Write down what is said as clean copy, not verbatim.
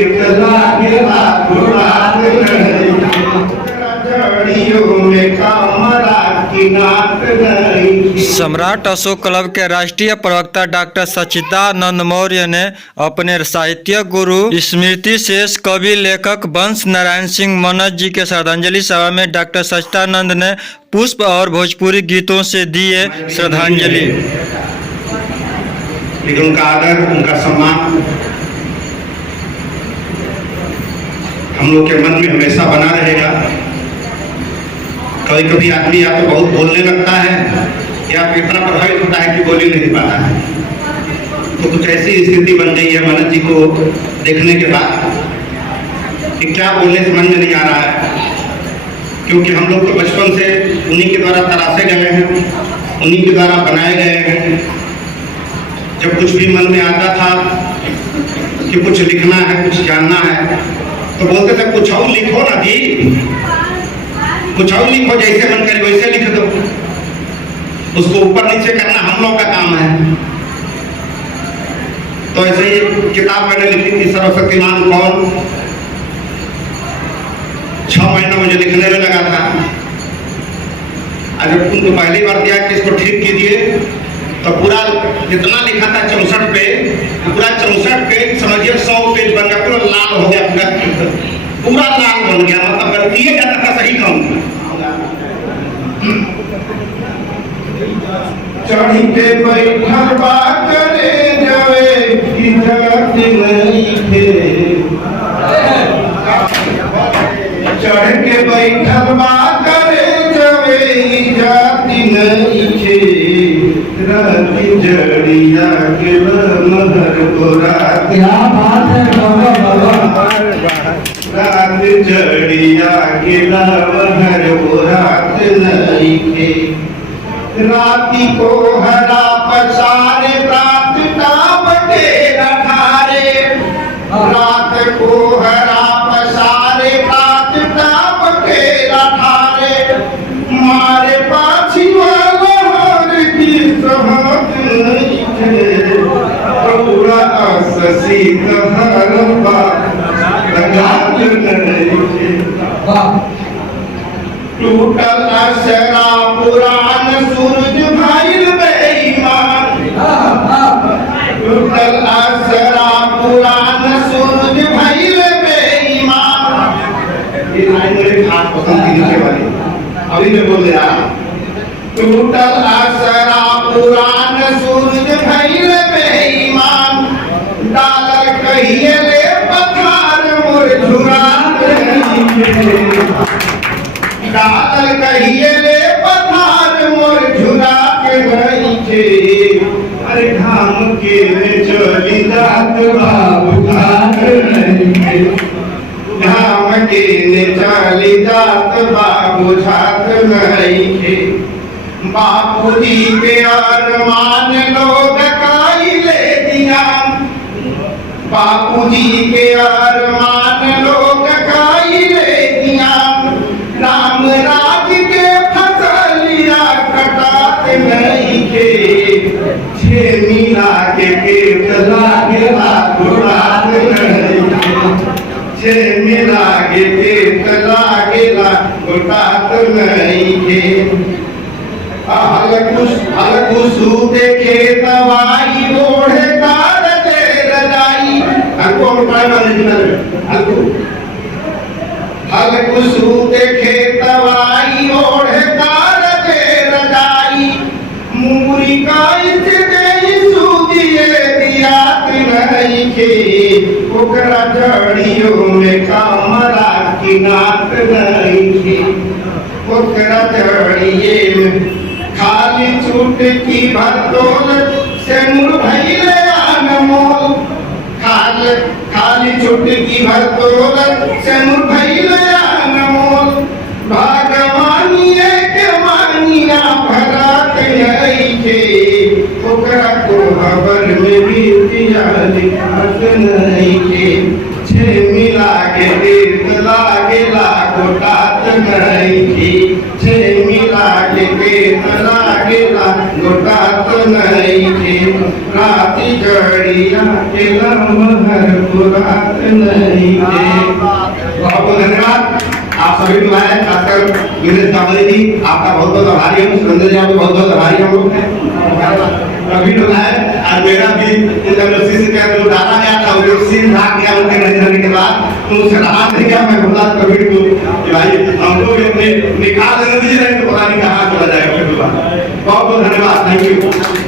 पेट लागेला घोड़ात नहीं जड़ियों में कामरा की नात नहीं। सम्राट अशोक क्लब के राष्ट्रीय प्रवक्ता डॉक्टर सच्चिदानंद मौर्य ने अपने साहित्य गुरु स्मृति शेष कवि लेखक वंश नारायण सिंह मनोज जी के श्रद्धांजलि सभा में डॉक्टर सच्चिदानंद ने पुष्प और भोजपुरी गीतों से दिए श्रद्धांजलि। लेकिन उनका आदर, उनका सम्मान हम लोग के मन में हमेशा बना रहेगा। कभी कभी आदमी या तो बहुत बोलने लगता है या इतना प्रभावित होता है कि बोल ही नहीं पाता है। तो कुछ ऐसी स्थिति बन गई है मनोज जी को देखने के बाद कि क्या बोलने समझ में नहीं आ रहा है, क्योंकि हम लोग तो बचपन से उन्हीं के द्वारा तराशे गए हैं, उन्हीं के द्वारा बनाए गए हैं। जब कुछ भी मन में आता था कि कुछ लिखना है, कुछ जानना है, तो बोलते थे कुछ और लिखो ना जी, कुछ और लिखो, जैसे मन करे वैसे लिख दो। उसको ऊपर नीचे करना हम लोग का काम है। तो ऐसे ही किताब मैंने लिखी थी सरस्वतीमान कौन, 6 महीना मुझे लिखने में लगा था। जब तुमको पहली बार दिया कि इसको ठीक कीजिए, तो पूरा जितना लिखा था 64 पे, पूरा 64 पे समझिए 100 पेज बन गया, पूरा लाल हो गया, पूरा लाल बन गया। मतलब गलती जाता था सही काम। चढ़ी के बैठल बा करे जावे इज्जत नहीं थे, चढ़ के बैठल बा करे जावे इज्जत नहीं थे। रात जड़िया के लमहर गोरा, क्या बात है बाबा, रात जड़िया के लमहर गोरात नहीं थे। राती को हरा पसारे रात ताप के रखारे, रात को हरा पसारे रात ताप के रखारे। मारे पाछी वाला हर की सहत नहीं थे, पूरा अससी कहर बात नहीं थे। टूटल असरा पुरान सूरज भाईल बेईमान, टूटल असरा पुरान सूरज भाईल बेईमान। ये लाइन मेरे खास पसंद थी लिखने वाली, अभी मैं बोल रहा। टूटल असरा पुरान सूरज भाईल बेईमान, डालर कहिए ले पथार मोर झुरात नहीं, डालर कहिए ले पथार मोर झुरा के नहीं थे। अरे घाम के ने चली जात बाबू घाट नहीं थे, घाम के ने चली जात बाबू झात नहीं थे। बापूजी के अरमान लोग काई ले दिया, बापूजी के अरमान लोग काई ले दिया। राम राज के फसलिया कटात नहीं थे, 6 मीना के पेट लागेला घोड़ात नहीं थे, 6 मीना के पेट लागेला घोड़ात नहीं थे। हलकुसु देखे दवाई ओढ़े कार दे रजाई, हलकुसु देखे दवाई ओढ़े कार दे रजाई। मूरी का दे सूदिए दियात नहीं थे, ओकरा जड़ियों में कामरा की नात नहीं थे, ओकरा जड़िए में खाली छूट की भरतोल से मुर भइले अनमोल, खाली छूट की भरतोल से मुर भइले अनमोल। भगवानिए के मानिया भरत नहीं थे, ओकरा को हवन में भी दिया लिखत नहीं थे। 6 मिला के देख लागेला गोटात नहीं थी, 6 मिला के देख लागेला गोटात नहीं थी। रात जड़िया के लम्हर पुरात नहीं थे। बहुत बहुत धन्यवाद आप सभी को आए, खासकर वीरेश कांबले जी आपका बहुत बहुत आभारी हूँ, सुरेंद्र जी आपके बहुत बहुत आभारी हम लोग सभी लोग आए। और मेरा भी उनका जो शिष्य का जो डाला गया था वो सीन भाग गया उनके नहीं रहने के बाद, तो उनसे रहा नहीं गया। मैं बोला कबीर को कि भाई हमको भी अपने निकाल देने दीजिए, नहीं तो पता नहीं कहाँ चला जाएगा फिर। बहुत बहुत धन्यवाद, थैंक यू।